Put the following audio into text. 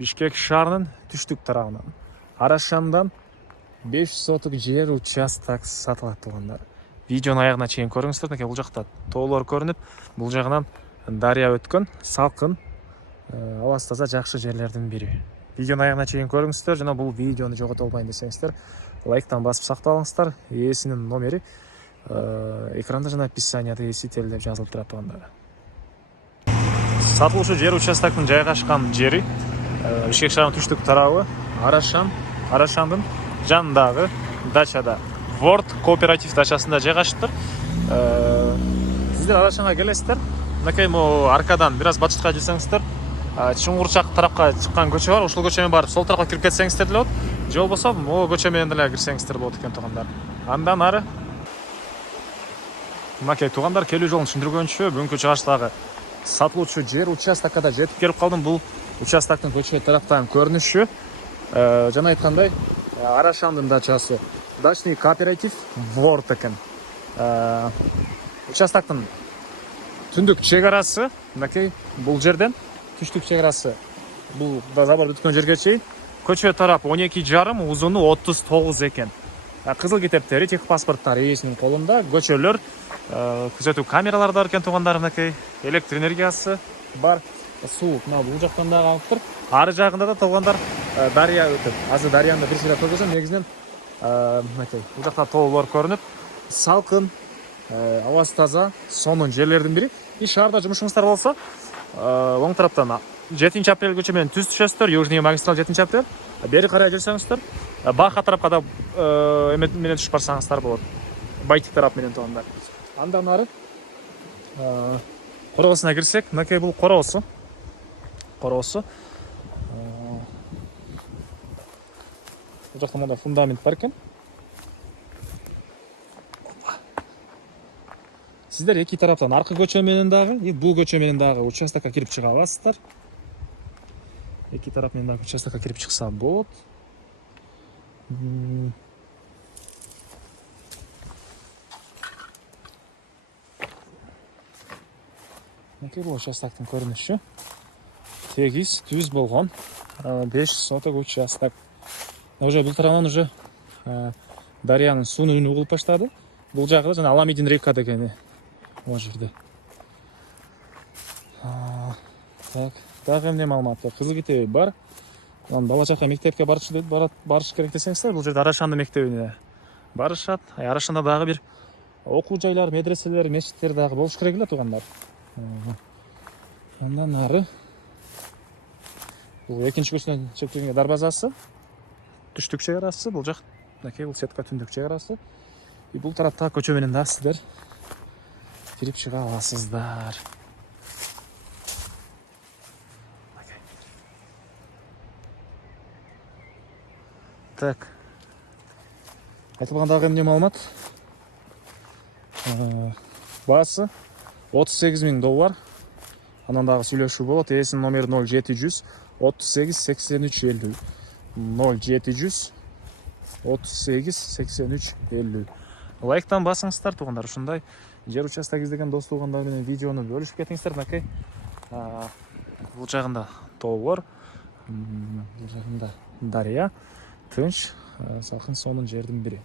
Бишкек шаарынын түштүк тарабынан Арашандан 500 соток жер участок сатылат туугандар. Видеонун аягына чейин көрүңүздөр. Бул жакта тоолор көрүнүп, бул жагынан дарыя өткөн, салкын, абасы таза жакшы жерлердин бири. Видеонун аягына чейин көрүңүздөр жана бул видеону жогото албайын десеңиздер, лайктан басып сактап алыңыздар. Ээсинин номери экранда жана описанияда эсител деп жазылып турат туугандар. Сатылуучу жер участоктун жайгашкан жери Бишкек шаарынын түштүк тарабы Арашандын жанындагы дачада, Ворд кооператив дачасында жайгашыптыр. Сиздер Арашанга келесиздер. Мынакей аркадан бир аз батышка жүрсөңүздөр, Чуңгурчак тарапка чыккан көчө бар. Ушул көчө менен барып сол тарапка кирип кетсеңиздер деле болот. Же болбосо могу көчө менен деле кирсеңиздер болот экен туугандар. Андан ары мынакей туугандар, келүү жолун түшүндүргөнчө бүгүнкү чыгыштагы сатылуучу жер участокко да жетип келип калдым. Бул участоктун көчө тараптан көрүнүшү жана айткандай Арашандын дачасы, дачный кооператив Ворд экен. Участоктун түндүк чек арасы мынакей бул жерден түштүк чек арасы бул забор бүткөн жерге чейин көчө тарап 12,5, узуну 39 экен. Кызыл китептери, техпаспорттар ээсинин колунда, көчөлөр, күзөтүү камералары бар экен туугандар. Мынакей электр энергиясы бар, суу мына бул жактан дагы алыптыр. Ары жагында да туугандар дарыя өтөт. Азыр дарыяны бир сыйра көргөзөм. Негизинен мынакей бул жакта тоолор көрүнүп, салкын, абасы таза, сонун жерлердин бири. Шаарда жумушуңуздар болсо, оң тараптан 7-апрель көчө менен түз түшөсүздөр, Южный магистраль 7-апрель. Бери карай жүрсөңүздөр, Баха тарапка да менен түшүп барсаңыздар болот. Байтик тарап менен туугандар. Андан ары короосуна кирсек, мынакей бул короосу. Бул жакта мында фундамент бар экен. Сиздер эки тараптан, аркы көчө менен дагы, бул көчө менен дагы участокко кирип чыга аласыздар. Эки тарап менен дагы участокко кирип чыкса болот. Мынакей бул участоктун көрүнүшү. Тегиз, түз болгон 500 соток участок. Уже бул тарабынан уже дарыянын суунун үнү угулуп баштады. Бул жагы жана Аламидин река дегени могу жерде. Так, дагы эмне маалымат бар? Кызыл китеби бар. Бала чака мектепке барыш керек десеңиздер, бул жерде Арашандын мектебине барышат. Арашанда дагы бир окуу жайлар, медреселер, мечиттер дагы болуш керек эле туугандар. Андан ары бул экинчи көчөнүн чектелген дарбазасы, түштүк чек арасы, бул жак мынакей бул сетка түндүк чек арасы. Бул тарапта көчө менен да сиздер кирип чыга аласыздар. Так. Айтылган дагы эмне маалымат? Баасы $38,000. Андан дагы сүйлөшүү болот. Ээсинин номери 0700 38 83 50. 0700 38 83 50. Лайктан басыңыздар туугандар. Ушундай жер участок издеген дос туугандар менен видеону бөлүшүп кетиңиздер. Мынакей бул жагында тоолор, бул жагында дарыя, тынч, салкын сонун жердин бири.